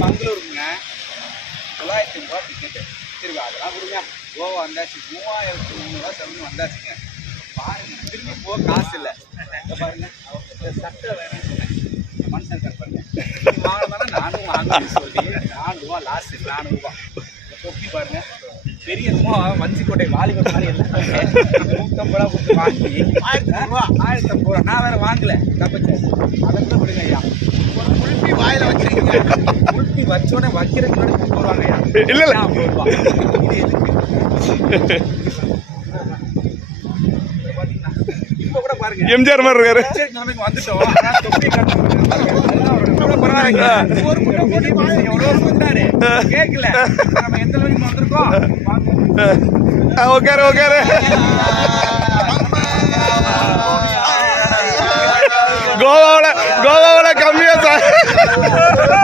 மங்களூருங்க 900 ரூபா டிக்கெட்டு. சரி அதெல்லாம் கொடுங்க. கோவா வந்தாச்சு 3300 செலவு வந்தாச்சுங்க. பாருங்க திரும்பி போக காசு இல்லை. பாருங்க சட்டை வேணும்னு சொன்னேன். மனுஷன் கட் பண்ணேன். வாங்கினாலும் நானும் வாங்கன்னு சொல்லி 4 ரூபா லாஸ். 4 ரூபா தொப்பி பாருங்க. பெரிய வஞ்சிக்கோட்டை வாலிபர் மாதிரி எல்லாம் 150 ரூபா கொடுத்து வாங்கி 1050 ரூபா. நான் வேற வாங்கல தப்பிச்சேன். அதை கூட விடுங்க ஐயா. ஒரு குளிப்பி வாயில வச்சிருக்கீங்க. குளிப்பி வச்சோடனே வைக்கிறதுக்கு முன்னாடி போடுவாங்க ஐயா. இல்ல 50 ரூபா. இது எதுக்கு? இப்ப கூட பாருங்க எம்ஜிஆர் மாதிரி இருக்காரு. வந்துட்டோம். தொப்பி கேட்கல நம்ம எந்த வரைக்கும் வந்திருக்கோம். ஓகே ஓகே கோவாவில் கம்மியா சார்.